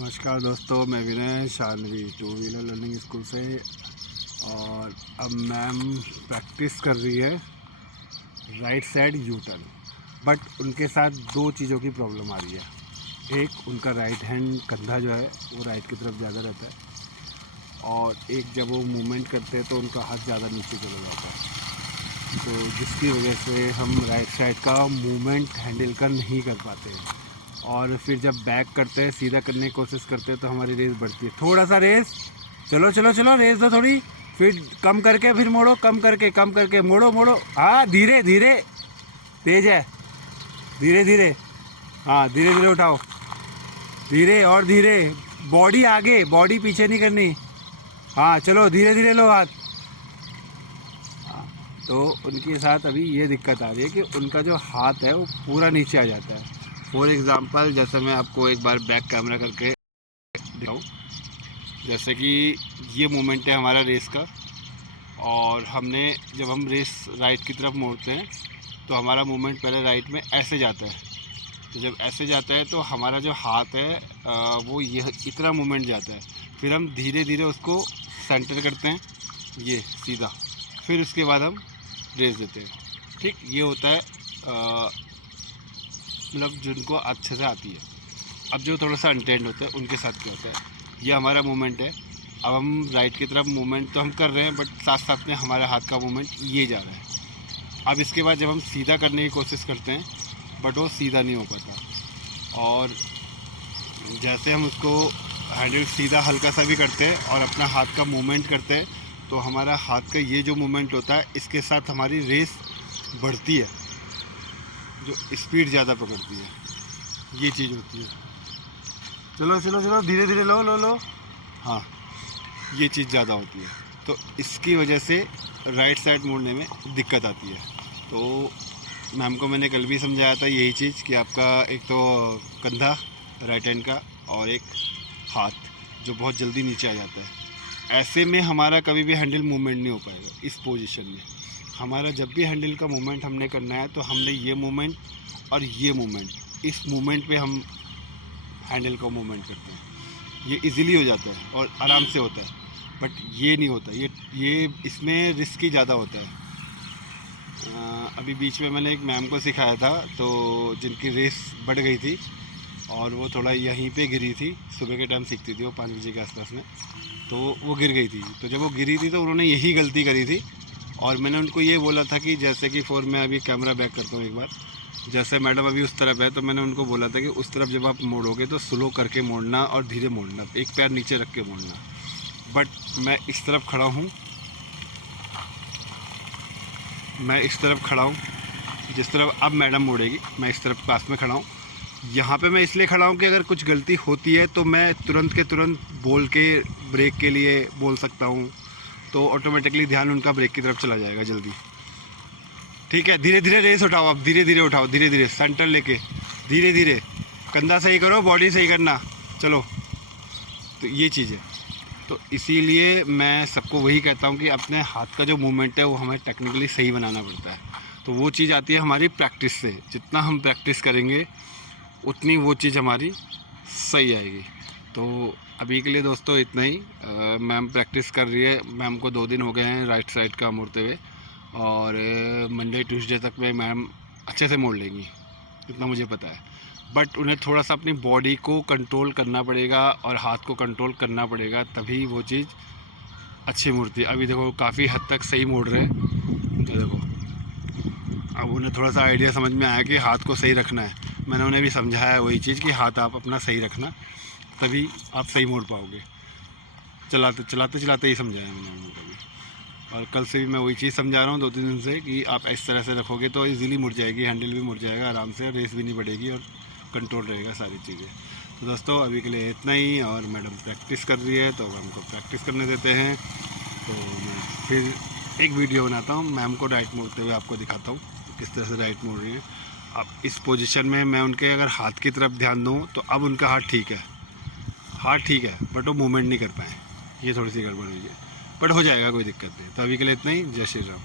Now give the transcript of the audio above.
नमस्कार दोस्तों, मैं Vinay Shanvi two wheeler learning school से। और अब मैम प्रैक्टिस कर रही है right side U turn, but उनके साथ दो चीज़ों की प्रॉब्लम आ रही है। एक, उनका राइट हैंड कंधा जो है वो राइट की तरफ ज़्यादा रहता है, और एक जब वो मूवमेंट करते हैं तो उनका हाथ ज़्यादा नीचे चला जाता है, तो जिसकी वजह से हम राइट साइड का मूवमेंट हैंडल का नहीं कर पाते हैं। और फिर जब बैक करते हैं, सीधा करने की कोशिश करते हैं, तो हमारी रेस बढ़ती है। थोड़ा सा रेस, चलो चलो चलो, रेस दो थोड़ी, फिर कम करके, फिर मोड़ो, कम करके मोड़ो मोड़ो। हाँ, धीरे धीरे, तेज है, धीरे धीरे, हाँ धीरे धीरे उठाओ, धीरे और धीरे, बॉडी आगे, बॉडी पीछे नहीं करनी। हाँ चलो, धीरे धीरे लो हाथ। हाँ, तो उनके साथ अभी ये दिक्कत आ रही है कि उनका जो हाथ है वो पूरा नीचे आ जाता है। फॉर एग्ज़ाम्पल, जैसे मैं आपको एक बार बैक कैमरा करके दिखाऊँ, जैसे कि ये मोमेंट है हमारा रेस का, और हमने जब हम रेस राइट की तरफ मोड़ते हैं तो हमारा मूवमेंट पहले राइट में ऐसे जाता है। तो जब ऐसे जाता है तो हमारा जो हाथ है वो यह इतना मूवमेंट जाता है। फिर हम धीरे धीरे उसको सेंटर करते हैं, ये सीधा, फिर उसके बाद हम रेस देते हैं। ठीक, ये होता है मतलब जिनको अच्छे से आती है। अब जो थोड़ा सा अनट्रेंड होता है उनके साथ क्या होता है, ये हमारा मूवमेंट है। अब हम राइट की तरफ मूवमेंट तो हम कर रहे हैं, बट साथ साथ में हमारे हाथ का मूवमेंट ये जा रहा है। अब इसके बाद जब हम सीधा करने की कोशिश करते हैं, बट वो सीधा नहीं हो पाता। और जैसे हम उसको हैंडल सीधा हल्का सा भी करते हैं और अपना हाथ का मूवमेंट करते हैं, तो हमारा हाथ का ये जो मूवमेंट होता है, इसके साथ हमारी रेस बढ़ती है, जो स्पीड ज़्यादा पकड़ती है, ये चीज़ होती है। चलो चलो चलो, धीरे धीरे लो लो लो, हाँ, ये चीज़ ज़्यादा होती है। तो इसकी वजह से राइट साइड मोड़ने में दिक्कत आती है। तो मैम को मैंने कल भी समझाया था यही चीज़ कि आपका एक तो कंधा राइट हैंड का, और एक हाथ जो बहुत जल्दी नीचे आ जाता है। ऐसे में हमारा कभी भी हैंडल मूवमेंट नहीं हो पाएगा। इस पोजीशन में हमारा जब भी हैंडल का मूवमेंट हमने करना है, तो हमने ये मूवमेंट और ये मूवमेंट, इस मूवमेंट पे हम हैंडल का मूवमेंट करते हैं। ये इजीली हो जाता है और आराम से होता है, बट ये नहीं होता। ये इसमें रिस्क ही ज़्यादा होता है। अभी बीच में मैंने एक मैम को सिखाया था, तो जिनकी रेस बढ़ गई थी और वो थोड़ा यहीं पे गिरी थी। सुबह के टाइम सीखती थी वो, 5 बजे के आसपास में, तो वो गिर गई थी। तो जब वो गिरी थी तो उन्होंने यही गलती करी थी, और मैंने उनको ये बोला था कि जैसे कि मैं अभी कैमरा बैक करता हूँ एक बार, जैसे मैडम अभी उस तरफ है, तो मैंने उनको बोला था कि उस तरफ जब आप मोड़ोगे तो स्लो करके मोड़ना और धीरे मोड़ना, एक पैर नीचे रख के मोड़ना। बट मैं इस तरफ खड़ा हूँ, जिस तरफ अब मैडम मोड़ेगी, मैं इस तरफ पास में खड़ा हूँ। यहाँ पे मैं इसलिए खड़ा हूँ कि अगर कुछ गलती होती है तो मैं तुरंत के तुरंत बोल के ब्रेक के लिए बोल सकता हूँ, तो ऑटोमेटिकली ध्यान उनका ब्रेक की तरफ चला जाएगा जल्दी। ठीक है, धीरे धीरे रेस उठाओ, अब धीरे धीरे उठाओ, धीरे धीरे सेंटर लेके, धीरे धीरे कंधा सही करो, बॉडी सही करना, चलो। तो ये चीज़ है। तो इसीलिए मैं सबको वही कहता हूँ कि अपने हाथ का जो मूवमेंट है वो हमें टेक्निकली सही बनाना पड़ता है। तो वो चीज़ आती है हमारी प्रैक्टिस से। जितना हम प्रैक्टिस करेंगे उतनी वो चीज़ हमारी सही आएगी। तो अभी के लिए दोस्तों इतना ही। मैम प्रैक्टिस कर रही है। मैम को 2 दिन हो गए हैं राइट साइड का मोड़ते हुए, और मंडे ट्यूसडे तक में मैम अच्छे से मोड़ लेंगी, इतना मुझे पता है। बट उन्हें थोड़ा सा अपनी बॉडी को कंट्रोल करना पड़ेगा और हाथ को कंट्रोल करना पड़ेगा, तभी वो चीज़ अच्छी मुड़ती है। अभी देखो काफ़ी हद तक सही मोड़ रहे हैं। तो देखो, अब उन्हें थोड़ा सा आइडिया समझ में आया कि हाथ को सही रखना है। मैंने उन्हें भी समझाया वही चीज़ कि हाथ आप अपना सही रखना, तभी आप सही मोड़ पाओगे। चलाते चलाते ही समझाया मैंने उनको भी। और कल से भी मैं वही चीज़ समझा रहा हूँ 2-3 दिन से, कि आप इस तरह से रखोगे तो इजीली मुड़ जाएगी, हैंडल भी मुड़ जाएगा आराम से, रेस भी नहीं बढ़ेगी और कंट्रोल रहेगा सारी चीज़ें। तो दोस्तों अभी के लिए इतना ही। और मैडम प्रैक्टिस कर रही है तो हमको प्रैक्टिस करने देते हैं। तो मैं फिर एक वीडियो बनाता हूँ, मैम को राइट मोड़ते हुए आपको दिखाता हूँ किस तरह से राइट मोड़ रही है। अब इस पोजीशन में मैं उनके अगर हाथ की तरफ ध्यान दूँ तो अब उनका हाथ ठीक है, बट वो मूवमेंट नहीं कर पाए। ये थोड़ी सी गड़बड़ हुई है, बट हो जाएगा, कोई दिक्कत नहीं। तो अभी के लिए इतना ही। जय श्री राम।